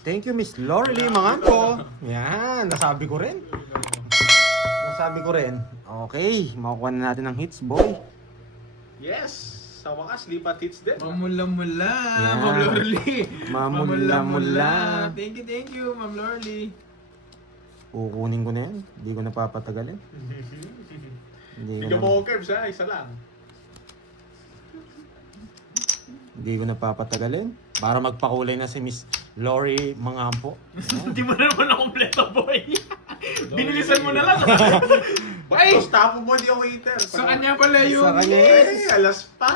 Thank you, Miss Lorely, mga po. Yan, nasabi ko rin. Okay, makukuha na natin ng hits, boy. Yes! Sa wakas, lipat hits din. Mamula-mula, Yan. Ma'am Lorly. Mamula-mula. Thank you, Ma'am Lorly. Kukunin ko na yan. Hindi ko napapatagalin. Bigyan mo ko curves ha, isa lang. Hindi ko napapatagalin. Para magpakulay na si Miss Lori Mangampo. Hindi mo naman na kompleto, boy. Binilisan mo na lang. Ay! Tapos tapo mo, di ako waiter. Sa kanya pala yun. Sa kanya. Ay, alas pa.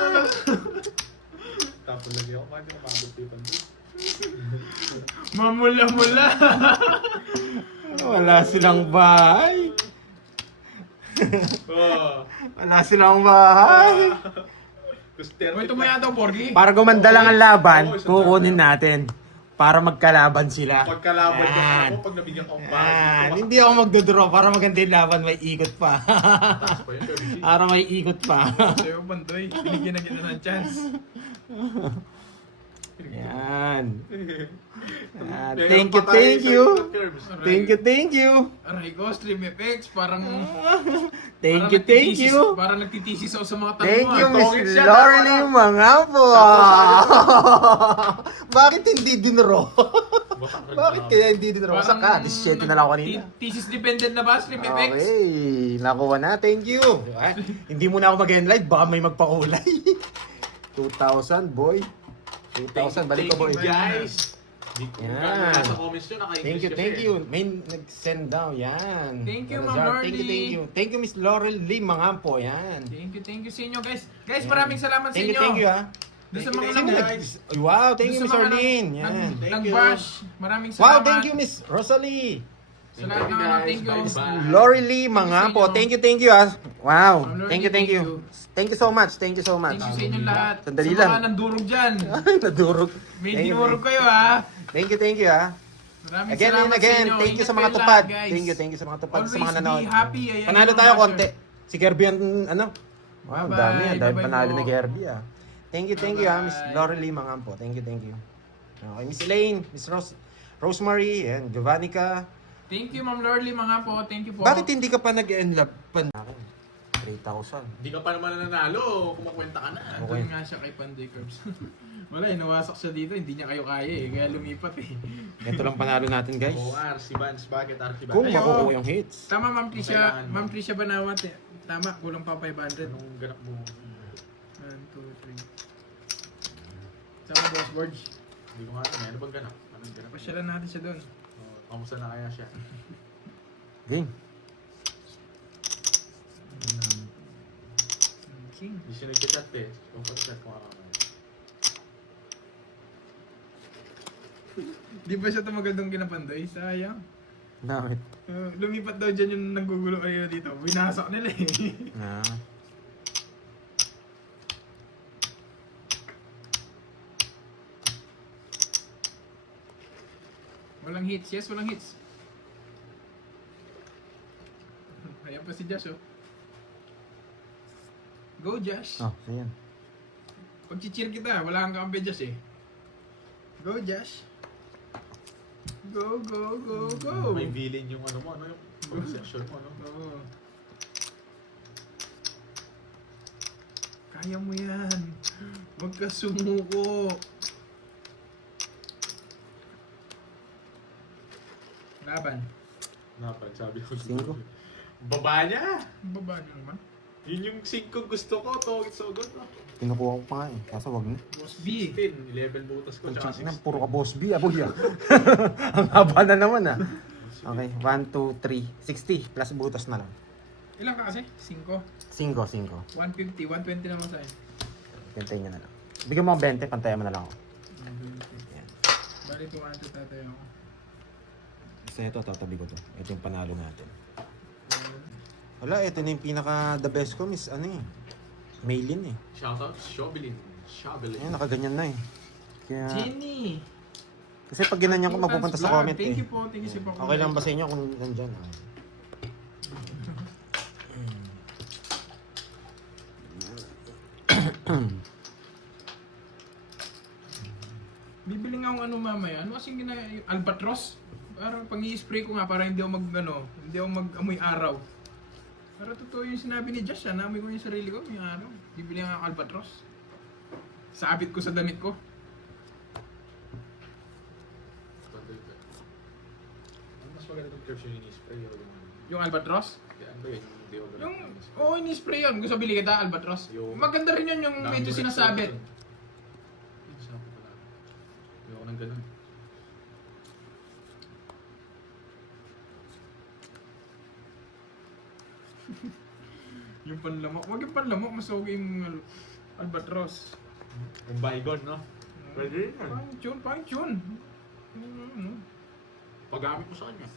Tapo lagi ako, paano mabot dito? Mamula-mula. Wala silang bahay. Oh. Wala silang bahay. Uy, tumaya daw, Borgi. Para gumanda lang ang laban, Oo, isang kukunin natin. Para magkalaban sila. Pagkalaban niya Yan. ako, pag nabigyan ko ang Hindi ako magdodraw para maganda yung laban, may ikot pa. Taas pa yun, Kirby. Para may ikot pa. Sa'yo, Bandoy. Binigyan na kita ng chance. Yan. Meron Thank pa tayo you. sa curves. Thank you. Aray ko, Stream Effects. Parang... Thank parang you. Parang nagtitisis ako sa mga tanong Thank mo. you, Tongits Miss yan, Lorely, dapat. mga po. Bakit hindi dinro? Baka Bakit kaya hindi dinro? Sa ka, 17 na lang ako kanina. Thesis dependent na ba, Stream Effects? Okay, nakuha na. Thank you. Ay, hindi muna ako mag-enlive, baka may magpakulay. 2,000, boy. 2,000, balik ko, boy. Thank you, guys. Di ko Yan. gano'n nasa comments nyo, naka-English Thank kasi. you. May nag-send daw, yan. Thank you, Salazar, Ma'am Lordy. Thank you. Thank you, Miss Laurel Lee Mangampo, yan. Thank you sa inyo, guys. Guys, maraming salamat sa inyo. Thank you, ha. Doon sa Thank mga you, Sino nag- guys. nag- Wow, thank doon you, sa Miss mga Orlin. nag- Yan. Thank you. Nag-bash. Maraming Wow, salamat. thank you, Miss Rosalie. Sa lahat ng ano, thank you. Lori Lee Mangampo, thank you, ha. Wow, Ma'am Lordy, thank you. thank you. Thank you so much. Thank you sa inyong lahat. Sandali sa lang. mga nandurog dyan. Ay, nadurog. May Thank you, dinurog kayo, ha. Thank you, ha. Maraming Again salamat and again, sa inyo. thank you Ingat sa mga kayo tupad. lahat, guys. Thank you sa mga tupad, sa Always mga nanonood. be happy. Ayan Panalo yung tayo mga konti. Si Gerby ang ano? Wow, Bye-bye, dami yan. Dahil bye-bye panalo po. ni Gerby, ah. Thank you, Miss Bye-bye. Laurelie Mangampo. Thank you. Okay, Miss Elaine, Miss Rosemary, and Giovannica. Thank you, Ma'am Lorly, mga po. Thank you po. Bakit hindi ka pa nag-enlab pa? 3,000. Hindi ka pa naman nanalo, kumukwenta ka na. Doon nga siya kay Panday Curbs. Wala, nawasak siya dito. Hindi niya kayo kaya eh. Kaya lumipat eh. Ito lang panalo natin, guys. OR, si Vance, bakit RC Kung Vance? makukuha yung hits. Tama, Ma'am Tricia. Kailangan mo. Ma'am Tricia Banawat eh. Tama, kulang pa 500. Anong ganap mo? 1, 2, 3. Tama, Boss Borge. Hindi ko nga alam, ano bang ganap? Anong ganap? Pasyalan natin siya doon. Kamusta na kaya siya? Game. King. Hindi siya nagchat eh. Kung pag-chat ko ako. Di ba siya tumagal doon kina Panday? Sayang. Bakit? Lumipat daw dyan yung naggugulo kayo dito. Winasak nila eh. Ah. Walang hits. Yes, walang hits. Ayan pa si Josh, oh. Go, Josh. Oh, ayan. Pag cheer kita, wala kang kampi, Josh, eh. Go, Josh. Go, go, go, go. May villain yung ano mo, ano yung section mo, no? Oo. Kaya mo yan. Huwag ka sumuko. Laban. Napan, sabi ko. 5. Baba niya! Baba niyo naman. Yun yung 5 gusto ko, to it's so good. No? Kinukuha ko pa nga eh. Kaso wag na. Boss B. 10, 11 butas ko, tsaka Ang 6. puro ka boss B, aboy ah. Ang haba na naman ah. Okay, 1, 2, 3, 60 plus butas na lang. Ilan ka kasi? 5. 5. 150. 120 naman sa akin. Pintayin nyo na lang. Bigyan mo ako 20, pantayan mo na lang ako. Yan. Bali, 200 tatayo ako. Kasi ito, tatabi ko to. Ito yung panalo natin. Wala, ito na yung pinaka the best ko, miss, ano eh. Maylin eh. Shoutout, Shobilin. Shobilin. Ayan, nakaganyan na eh. Kaya, Jenny! kasi pag ginanyan ko, mapupunta sa comment Thank eh. you po. Thank you sa Okay lang ba sa inyo kung nandyan? Ah. Bibili nga akong ano mamaya. Ano kasing yung albatros? Para pag i-spray ko nga, para hindi ako hindi ako mag-amoy araw. Pero totoo yung sinabi ni Josh, naamoy ko yung sarili ko, yung araw. Bibili nga ako albatros. Sabit ko sa damit ko. Mas maganda itong curves yung ini-spray o yung... Yung albatros? Yan ba yun? Yung deodorant. Yung, oo, ini-spray yun. Gusto bili kita, albatros. Yung- Maganda rin yun yung medyo sinasabit. Sabi ko lang. Ayoko nang ganun. Yung panlamok. Huwag yung panlamok, mas okay yung albatros. Yung bygone, no? Pwede rin yan. Pang tune. Paggamit mo sa kanya.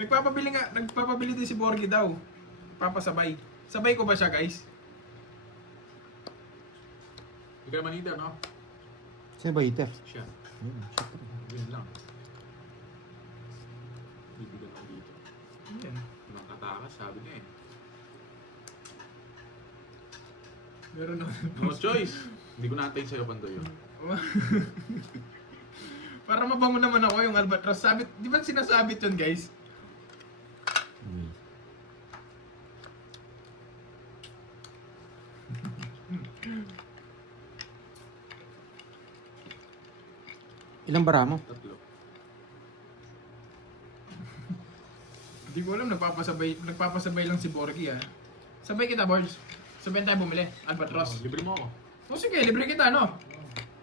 Nagpapabili din si Borgie daw. Papasabay. Sabay ko ba siya, guys? Hindi ka naman hitter, no? Sino ba hitter? Siya. Yun, syempre. Yun lang. Bibigyan ko dito. Yan. Nakatakas, sabi niya eh. Meron na. No choice. Hindi ko naantay sa'yo, Pandoy. Yun. Para mabango naman ako yung albatros. Sabit, di ba sinasabit yun, guys? Hmm. Ilang bara mo? Tatlo. Hindi ko alam, nagpapasabay lang si Borgie, ah. Sabay kita, Borges. Sabayin tayo bumili, albatros. Libre mo ako. O sige, libre kita, no?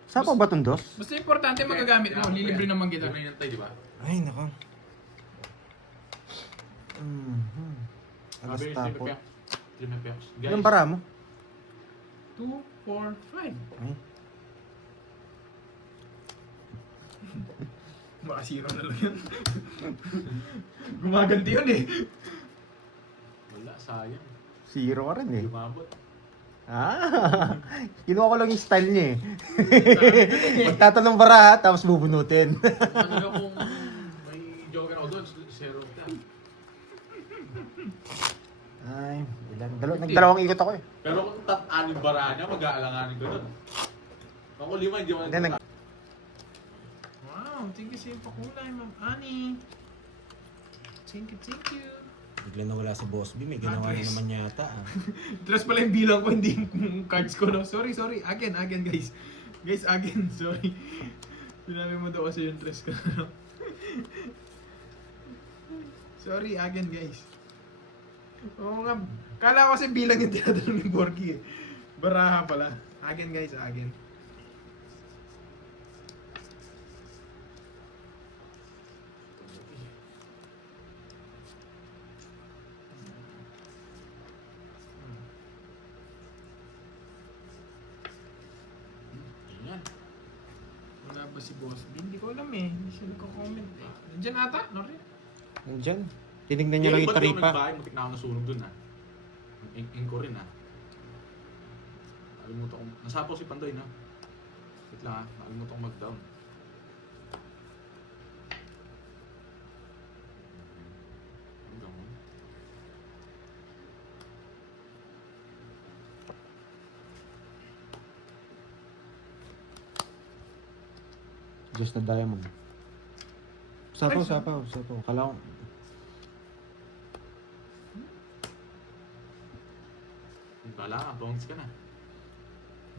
Saan pa ba itong dos? Basta importante magagamit mo, lilibre naman kita. Yun na inantay, di ba? Ay, naka. Mhm. Alas Sabi tapo. 3 pesos. Ilang bara mo? 2, 4, 5. Ay. Makasiro na lang yan. Gumaganti yun eh. Wala, sayang. Zero ka rin eh. Lumabot. Ah, kinuha ko lang yung style niya eh. Magtatanong bara ha, tapos bubunutin. Ano lang kung may joker ako doon, 0 ka. Ay, nagdalawang ikot ako eh. Pero kung tat-anim bara niya, mag-aalanganin ko doon. Ako 5, hindi mo Hindi, Wow, thank you sa iyong pakulay, Ma'am Annie. Thank you. Bigla nawala sa boss B, may ginawa na naman yata. Tres pala yung bilang ko, hindi yung cards ko, no? Sorry. Again, guys. Guys, again, sorry. Sinabi mo daw kasi yung tres ko, no? Sorry, again, guys. Oo nga, kala ko kasi bilang yung tinadalo ni Borgie, eh. Baraha pala. Again, guys, again. Yan. Wala ba si Boss B? Hindi ko alam eh. Hindi siya nagko-comment eh. Nandiyan ata, Nori? Nandiyan. Tinignan niyo lang yung taripa. Nagbahay, matik na ako nasunog dun ah. Ing ko rin ah. Nakalimutan ko. Nasapaw si Pandoy na. Wait lang ah. Nakalimutan ko mag-down. Hanggang. Just na diamond. Sapaw. Kala ko. Bala ka, bongis ka na.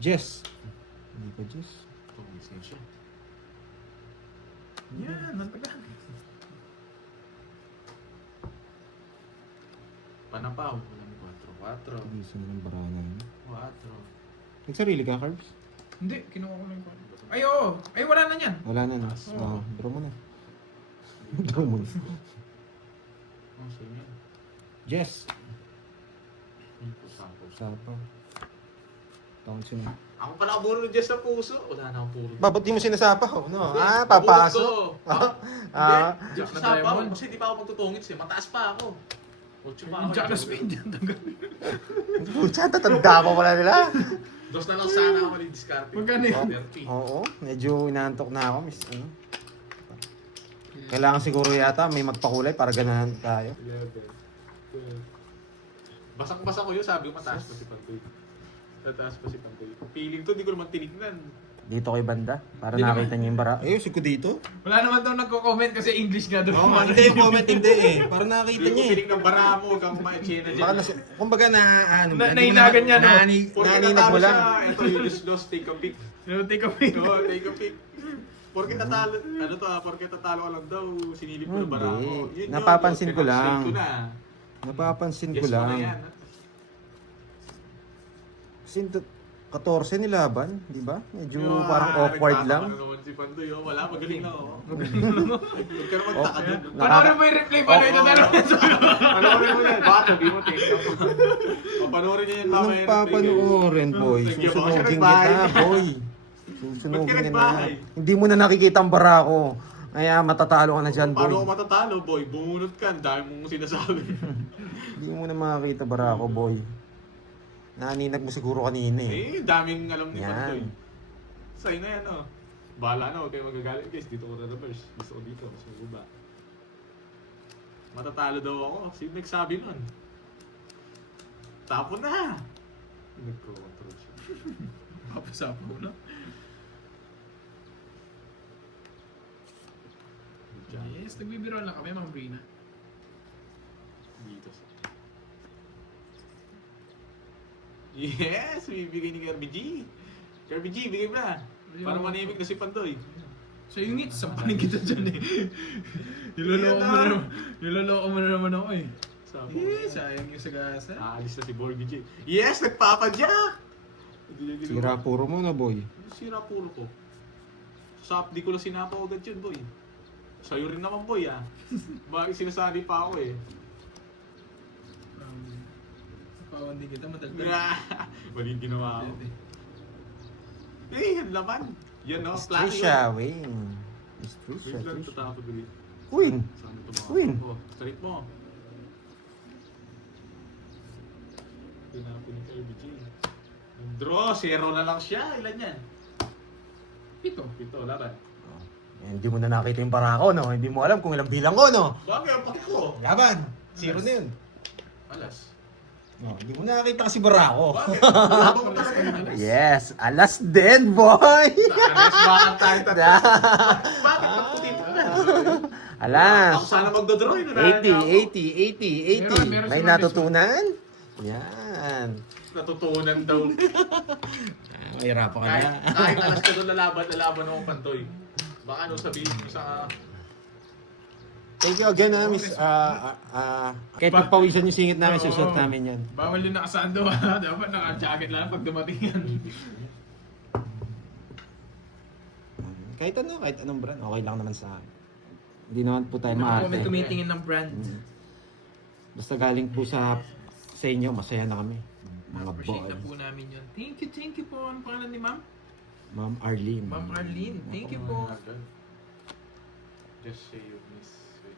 Jess. Hindi pa Jess. Bongis na siya. Yan, natagal. Panapaw. Walang 4. Hindi sa ng barana yun. 4. Nagsarili ka, Carbs? Hindi, kinuha ko lang. Ay, oo. Ay, wala na yan. Wala na. Oo. Draw mo na. Draw mo na. Oh, same yan. Jess. Sapaw. Sapaw. Taon sino. Ako pala kaburo ng Diyos sa puso. Wala na akong puro. Ba't di mo sinasapaw? No? Hindi, Ah, nabulot papasok. ko. Ah. Hindi, Diyos Jack na sa sapaw. diamond. Kasi di pa ako magtutungits eh. Mataas pa ako. 8 pa ako. Jack na speed yan. Tagal. Pucha, tatanda pa pala nila. Dos na lang sana ako discarte. Magkano yun? 30. Oo, medyo inaantok na ako, miss. Ano? Kailangan siguro yata may magpakulay para ganahan tayo. 11. 12. Basang-basa ko yun, sabi ko mataas pa si Pantoy. Tataas pa si Pantoy. Feeling to, di ko naman tinignan. Dito kay banda, para Hindi nakita niyo yung bara. Eh, ko dito. Wala naman daw nagko-comment kasi English nga doon. Oo, hindi, comment hindi eh. Para nakita Hindi ko niya eh. tinignan bara mo, huwag kang kumain-chena Baka dyan. kumbaga na, ano, Na- nainagan niya, no? Porque naninag natalo mo lang. siya, ito, you just lost, take a pic. No, take a pic. No, take a pic. Porque tatalo, ano to porque tatalo ka lang daw, sinilip ko na bara Hindi. mo. Yun yun, Napapansin ko lang. pinag-shake ko na. Napapansin ko Yes mo na lang. yan. Kasi 14 nilaban, di ba? Medyo Yung, parang awkward nagtataka lang. na naman si Pandoy, oh. Wala, magaling na, oh. Huwag ka naman taka doon. Panoorin mo yung replay paano ito tanong. Panoorin mo yan. Baka sabi mo, take up. Panoorin niya yan mamaya. Anong papanoorin, boy? Sige, baka siya Susunugin nagbahay. kita, boy. Ba't Susunugin ka kita. nagbahay? Hindi mo na nakikita ang bara ko. Kaya matatalo ka na dyan, Paano boy. ako matatalo, boy? Bumunot ka, ang dami mong sinasabi. Hindi mo na makikita bara ko, boy. Naninag mo siguro kanina eh. Eh, daming alam ni Yan. Pantoy. Sa'yo na yan, oh. Bahala na, huwag kayo magagalit. Guys, dito ko na reverse. Gusto ko dito, mas mabuba. Matatalo daw ako. Sino nagsabi nun? Tapon na! Nagko-control siya. Kapasapo na. Diyan. Yes, nagbibiro lang kami, Ma'am Brina. Dito. Yes! Bibigay ni Kirby G. Kirby G, bigay mo na. Para manimik na si Pantoy. So yung ngits, sampanin kita dyan eh. Niloloko mo na naman ako eh. Sabi Eh, sayang yung sagasa. Aalis na si Borgy J. Yes! Nagpapadyak! Sira puro mo na, boy. Sira puro ko. Di ko lang sinapaw agad yun, boy. Sa'yo rin naman, boy, ah. Bakit sinasabi pa ako, eh. Pawan din kita, madagdag. Mali yung ginawa ko. Eh, ang laman. Yan, no? Plano yun. Trisha, Wayne. Miss Trisha, Wait lang, Trisha. tatapos ulit. Queen. Saan mo ito mga? Win. Oh, straight mo. Tinapon ni Kirby G. Draw, 0 na lang siya. Ilan yan? Pito. Pito, laban. Eh, hindi mo na nakita yung bara ko, no? Hindi mo alam kung ilang bilang ko, no? Bakit ang paki ko? Laban. Zero na yun. Alas. No, hindi mo na nakita kasi bara ko. Bakit? Labang ko talaga yan. Yes, alas din, boy! Alas, bakit tayo tatlo? Bakit pagputin na? Alas. Ako sana magdodraw yun. 80, 80, 80, 80. Meron May si natutunan? Yan. Natutunan daw. Mahirapan ka Kahit, na. kahit alas ka doon lalaban ako Pantoy. Baka ano sabihin mo sa... Thank you again, Miss. Kahit pagpawisan yung singit namin, Oo. susunod namin yan. Bawal yung nakasando ha. Dapat naka-jacket lang pag dumating yan. Kahit anong brand, okay lang naman sa akin. Hindi naman po tayo Kami maarte. tumitingin ng brand. Basta galing po sa inyo, masaya na kami. Mga Appreciate boy. na po namin yun. Thank you po. Ano pangalan ni Ma'am? Ma'am Arlene. Ma'am Arlene. Thank you po. Just say you miss when...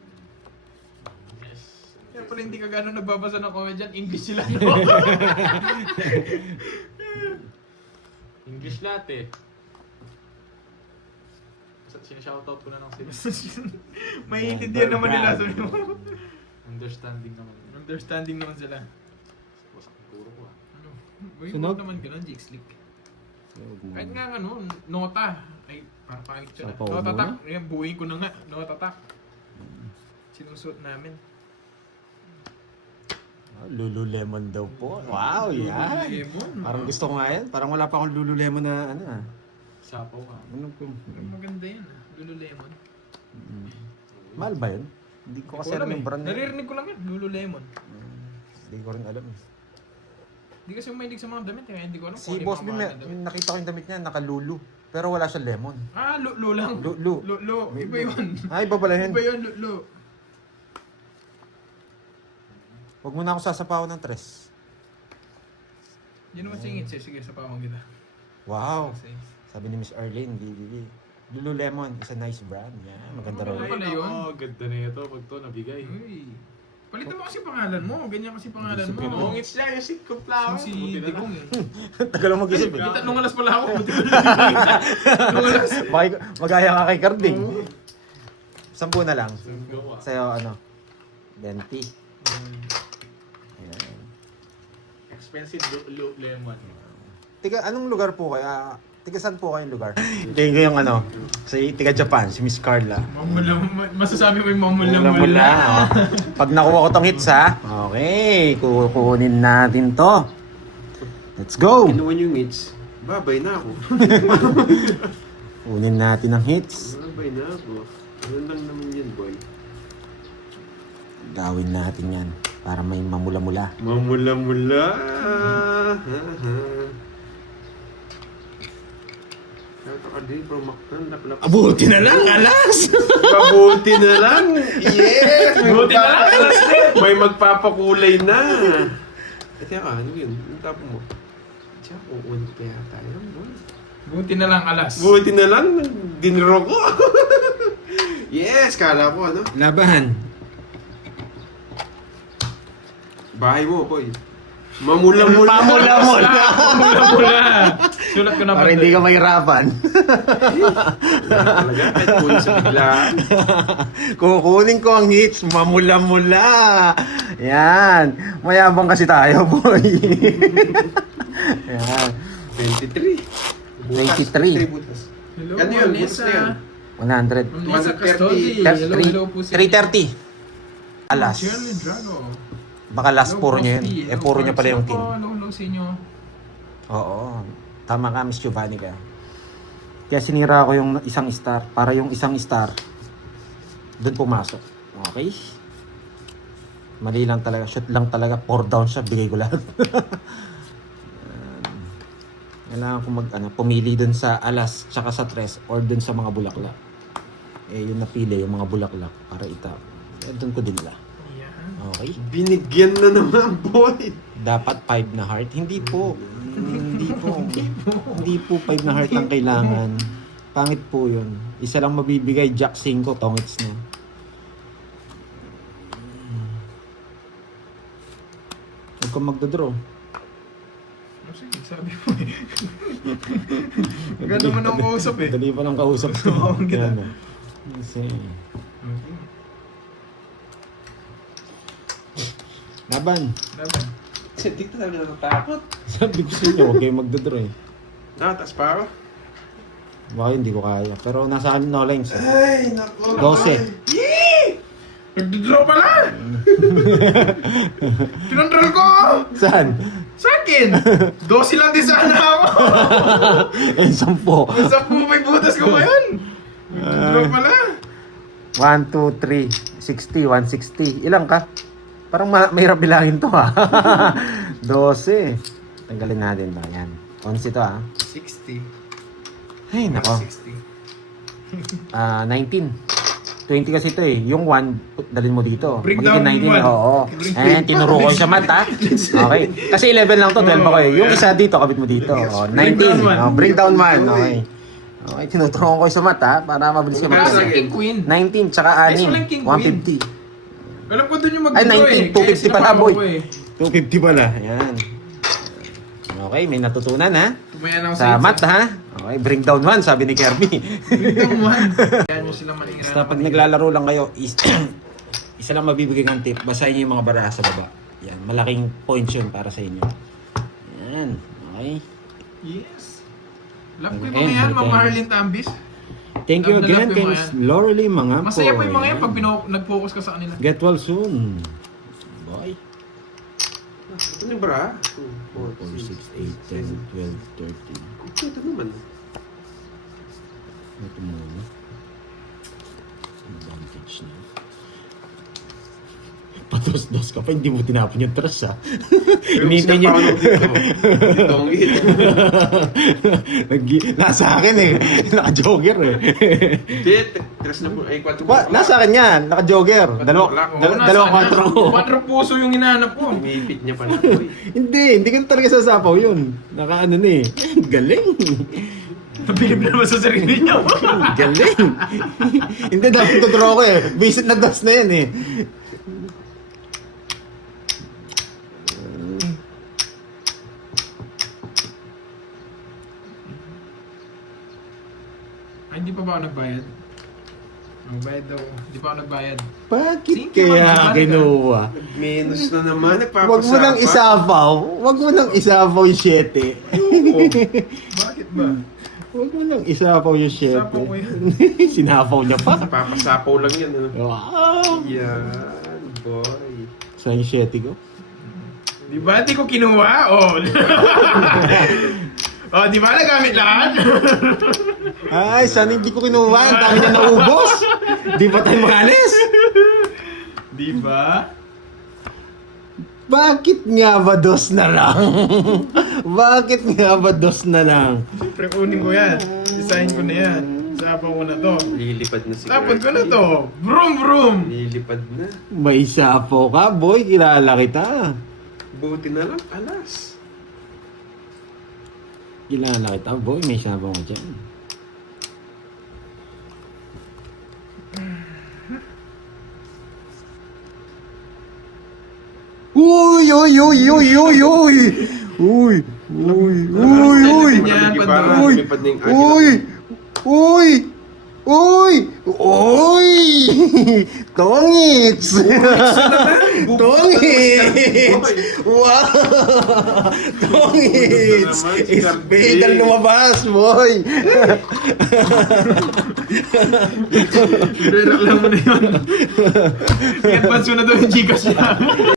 Yes. Kaya pala hindi ka gano'n nagbabasa ng comment dyan. English sila yun. English lahat eh. Sinashoutout ko na lang sila. Maiintindihan naman nila. Sabi mo. Understanding naman. Understanding naman sila. Wasak ang turo ko ah. Ano? Uy, Sunog? huwag naman gano'n, Jake Slick. Kahit nga ano, nota. Ay, parang pangit siya. Sapaw Nota mo tak. Ayan, buuin ko na nga. Nota tak. Sinusuot namin. Lululemon daw po. Wow, yan. Lululemon. Parang gusto ko nga yan. Parang wala pa akong Lululemon na ano ah. Sapaw ka. Ano po? Maganda yan ah. Lululemon. Mahal ba yun? Hindi ko kasi alam yung brand na yun. Naririnig ko lang yan. Lululemon. Hindi ko rin alam eh. Hindi kasi mahilig sa mga damit. Kaya hindi ko alam Si kung ano Boss yung Bim, mga mahal na damit. nakita ko yung damit niya, nakalulu. Pero wala siya lemon. Ah, lu lang. Lu. Lu. Iba yun. Ay, iba pala yun. Iba yun, lu. Huwag mo na ako sasapawan ng tres. Yun naman singit siya. Sige, sa pamang kita. Wow. Sige. Sabi ni Miss Arlene, Lululemon is a nice brand. Yeah, maganda raw. Ano pala yun? Oh, ganda na ito pag to nabigay. Uy. Palitan mo kasi pangalan mo. Ganyan kasi pangalan Isip mo. yun, no? Mongits niya yung si Kumplawan. Si Digong eh. Tagal lang mag-isip eh. Kita nung alas pala ako. Nung alas. Magaya ka kay Carding. 10 na lang. Gawa. Sa'yo, 20. Ayan. Expensive lemon. Tiga, anong lugar po kayo? Tiga saan po kayong lugar? Tingin ko yung ano, tiga Japan, si Miss Carla. Masasabi mo yung mamula-mula. Mula-mula. Oh. Pag nakuha ko tong hits ha, okay, kukunin natin to. Let's go! Kinuha niyo yung hits. Babay na ako. Kunin natin ang hits. Babay na ako. Ano lang naman yan, boy? Gawin natin yan para may mamula-mula. Mamula-mula. Kaya ka din, promaktan. Abuti na lang, alas! Mabuti na lang! Yes! Buti na lang, alas din! May magpapakulay na! Teka, ano yun? Ang tapo mo? Tiyan, uun kaya tayo, boy. Buti na lang alas. Buti na lang, dinro ko. Yes, kala ko, ano? Laban. Bahay mo, boy. Mamula-mula. Mamula-mula. Sulat ko na Para hindi ka mahirapan. Talaga, kahit kunin sa biglaan. Kukunin ko ang hits, mamula-mula. Yan. Mayabang kasi tayo, boy. Yan. 23. 23. Butas. Hello, Ano yun? Butas na yun. 100. Ma'am Nessa Castodi. Hello po sa 330. Alas. Shirley Drago. Baka last Hello, puro Boss niya P. yun. Hello, Puro niya pala yung Boss. king. Hello sa inyo. Oo. Tama ka, Miss Giovanni ka. Kaya sinira ko yung isang star para yung isang star doon pumasok. Okay? Mali lang talaga. Shoot lang talaga. 4 down siya. Bigay ko lahat. Kailangan ko pumili doon sa alas tsaka sa tres or doon sa mga bulaklak. Eh, yung napili, yung mga bulaklak para itap. Eh, doon ko dinala. Ayan. Okay? Binigyan na naman, boy. Dapat 5 na heart. Hindi po. Hindi po 5 na heart ang kailangan. Pangit po yun. Isa lang mabibigay, Jack 5, tongits na. Huwag kang magdodraw. Sige, sabi mo eh. Ganda mo nang kausap eh. Dali pa lang kausap ko. Oo, ang ganda. Yan, kasi... Laban. Laban. Hindi ka talaga natatakot. Sabi ko sa inyo, huwag kayong magdodraw eh. Nakatas pa ako. Baka hindi ko kaya. Pero nasa akin no lines. Ay, naku. 12. Nagdidraw pala! Tinontrol ko! Saan? Sa akin! 12 lang din sana ako! Eh, 10. Nasa po may butas ko ngayon! Nagdidraw pala! 1, 2, 3, 60, 160. Ilang ka? Parang mahirap bilangin to ha. 12. Tanggalin natin to. Yan. 11 to ha. 60. Ay, nako. 60. 19. 20 kasi ito eh. Yung 1, dalhin mo dito. Bring Magiging down 19. 1. Oo. Ayan, tinuro ko sa mat ha. Okay. Kasi 11 lang to, 12 ako eh. Yung isa dito, kabit mo dito. Oh, 19. Bring down one. Oh, bring down 1. Okay. Okay, tinuturo ko sa mat ha. Para mabilis ka Wala mag- sa King Queen. 19, tsaka Ay, walang 6. king queen. 150. Alam ko doon yung Ay, mag-draw 19, eh. 250 pala, boy. 250 250 pala. Ayan. Okay, may natutunan ha. Tumayan ako Sa mat ha. Okay, bring down 1, sabi ni Kirby. Bring down 1. Kaya nyo sila manira. Basta pag naglalaro lang kayo, isa lang mabibigay ng tip. Basahin niyo yung mga baraha sa baba. Yan, malaking points yun para sa inyo. Yan, okay. Yes. Love ko Okay, yung mga yan, okay. Ma'am Marlene Tambis. Thank you Love na again, love ko yung thanks mga Lorelie mga po. Masaya po yung mga yan Ayan. pag nag-focus ka sa kanila. Get well soon. Boy. Ito yung bra. 4, 6, 8, 10, 12, 13. Ito naman. Ito muna. Advantage na. Patos-dos ka pa, hindi mo tinapon yung trash ha. Hinintay niyo. Dito ang hit. Nasa akin eh. Naka-jogger eh. Hit. Tres na po. Ay, 4 What? Nasa akin yan. Naka-jogger. Dalawang 4. 4 puso yung hinahanap ko. Umipit niya pala. Boy. Hindi ko talaga sasapaw yun. Naka-ano na eh. Galing. Nabilib naman sa sarili niya. Galing. Hindi, dapat tudraw ko eh. Visit na dust na yan eh. Ay, hindi pa ba ako nagbayad? Nagbayad daw. Hindi pa ako nagbayad. Bakit Thank you, kaya Ma'am. ginawa? Minus na naman. Wag mo nang isapaw. Wag mo nang isapaw yung 7. Bakit ba? Huwag mo lang isapaw yung chef. Isapaw ko yan. Sinapaw niya pa. Papasapaw lang yan. Ano? Wow! Yan, boy. Saan yung sheti ko? Di ba? Di ko kinuha? Oh. Oh, di ba nagamit lahat? Ay, sana hindi ko kinuha. Ang dami na naubos. Di ba tayo makalis? Di ba? Bakit nga ba dos na lang? Bakit nga ba dos na lang? Siyempre, kunin ko yan. Design ko na yan. Sapaw ko na to. Lilipad na si Tapon ko na Kirky. to. Vroom, vroom. Lilipad na. May sapo ka, boy. Kilala kita. Buti na lang, alas. Kilala kita, boy. May sapo ka dyan. Uy, uy, uy, uy, uy, uy! Uy, uy, uy, uy! Yan, Lumipad pando. na, Uy! lumipad na yung agila. Uy! Uy! Uy! Uy! Tongits! Tongits! Wow! Tongits! Ito naman, si Spade Cardi. ang lumabas, boy! Pero lang mo na yun. May advance ko na doon yung Gcash niya.